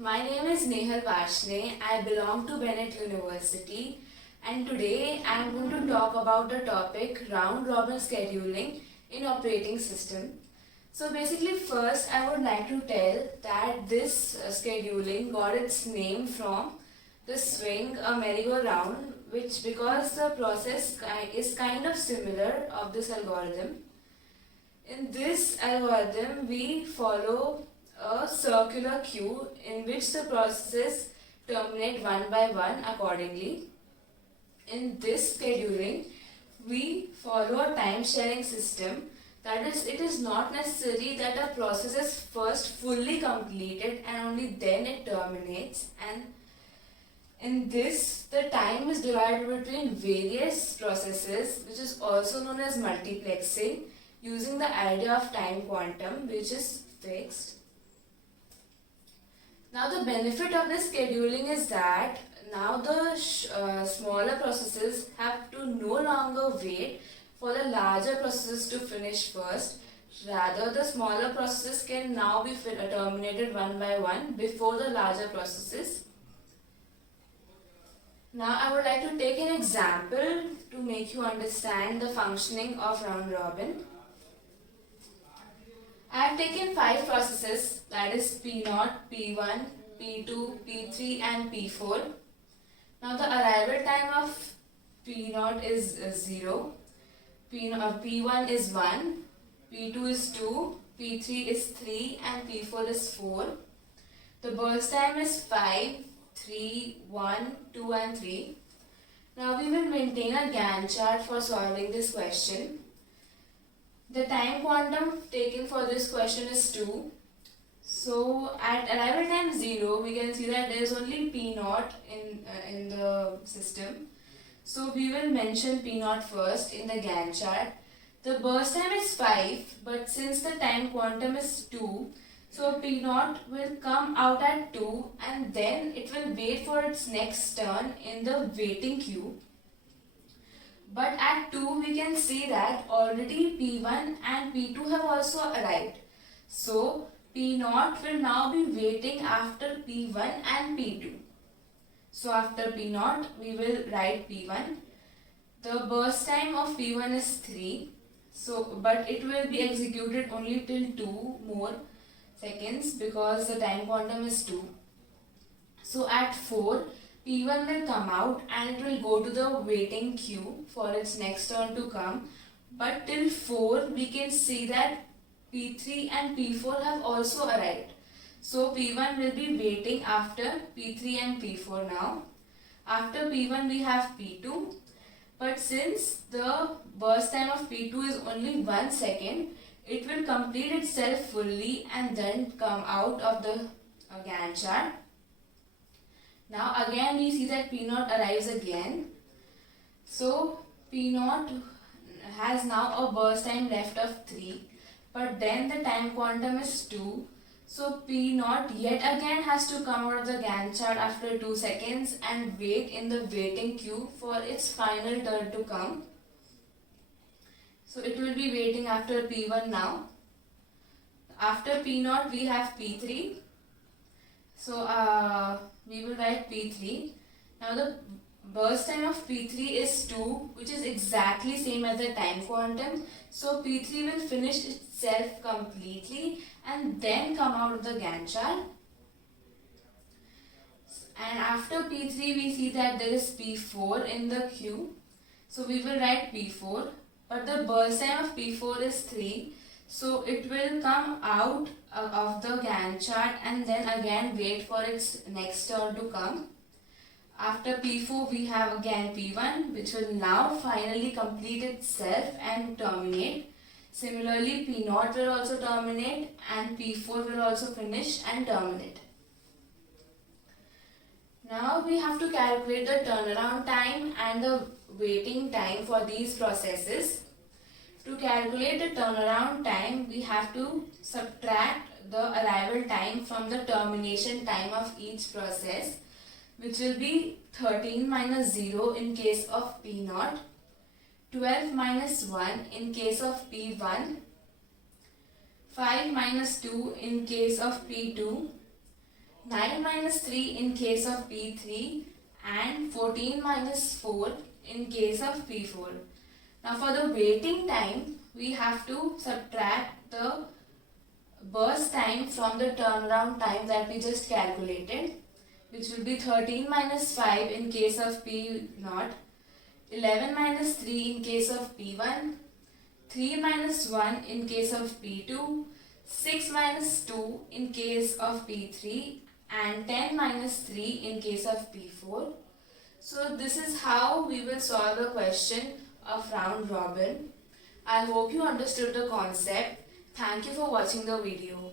my name is Nehal Vashne. I belong to Bennett University, and today I am going to talk about the topic round robin scheduling in operating system. So basically first I would like to tell that this scheduling got its name from the swing a merry-go-round, which because the process is kind of similar of this algorithm. In this algorithm, we follow a circular queue in which the processes terminate one by one accordingly. In this scheduling, we follow a time sharing system. That is, it is not necessary that a process is first fully completed and only then it terminates. And in this, the time is divided between various processes, which is also known as multiplexing, using the idea of time quantum, which is fixed. Now the benefit of this scheduling is that now the smaller processes have to no longer wait for the larger processes to finish first. Rather, the smaller processes can now be terminated one by one before the larger processes. Now I would like to take an example to make you understand the functioning of round robin. I have taken 5 processes, that is P0, P1, P2, P3 and P4. Now the arrival time of P0 is 0, P1 is 1, P2 is 2, P3 is 3 and P4 is 4. The burst time is 5, 3, 1, 2 and 3. Now we will maintain a Gantt chart for solving this question. The time quantum taken for this question is 2. So at arrival time 0, we can see that there is only P0 in the system. So we will mention P0 first in the Gantt chart. The burst time is 5, but since the time quantum is 2, so P0 will come out at 2 and then it will wait for its next turn in the waiting queue. But at 2 we can see that already P1 and P2 have also arrived. So P0 will now be waiting after P1 and P2. So after P0 we will write P1. The burst time of P1 is 3. But it will be executed only till 2 more seconds because the time quantum is 2. So at 4, P1 will come out and it will go to the waiting queue for its next turn to come. But till 4, we can see that P3 and P4 have also arrived. So P1 will be waiting after P3 and P4 now. After P1 we have P2. But since the burst time of P2 is only 1 second, it will complete itself fully and then come out of the Gantt chart. Now again we see that P0 arrives again. So P0 has now a burst time left of 3. But then the time quantum is 2. So P0 yet again has to come out of the Gantt chart after 2 seconds and wait in the waiting queue for its final turn to come. So it will be waiting after P1 now. After P0 we have P3. So we will write P3. Now the burst time of P3 is 2, which is exactly same as the time quantum. So P3 will finish itself completely and then come out of the Gantt chart. And after P3 we see that there is P4 in the queue. So we will write P4. But the burst time of P4 is 3. So it will come out of the Gantt chart and then again wait for its next turn to come. After P4 we have again P1, which will now finally complete itself and terminate. Similarly P0 will also terminate and P4 will also finish and terminate. Now we have to calculate the turnaround time and the waiting time for these processes. To calculate the turnaround time, we have to subtract the arrival time from the termination time of each process, which will be 13 minus 0 in case of P0, 12 minus 1 in case of P1, 5 minus 2 in case of P2, 9 minus 3 in case of P3 and 14 minus 4 in case of P4. Now for the waiting time, we have to subtract the burst time from the turnaround time that we just calculated, which will be 13 minus 5 in case of P0, 11 minus 3 in case of P1, 3 minus 1 in case of P2, 6 minus 2 in case of P3 and 10 minus 3 in case of P4. So this is how we will solve a question of round robin. I hope you understood the concept. Thank you for watching the video.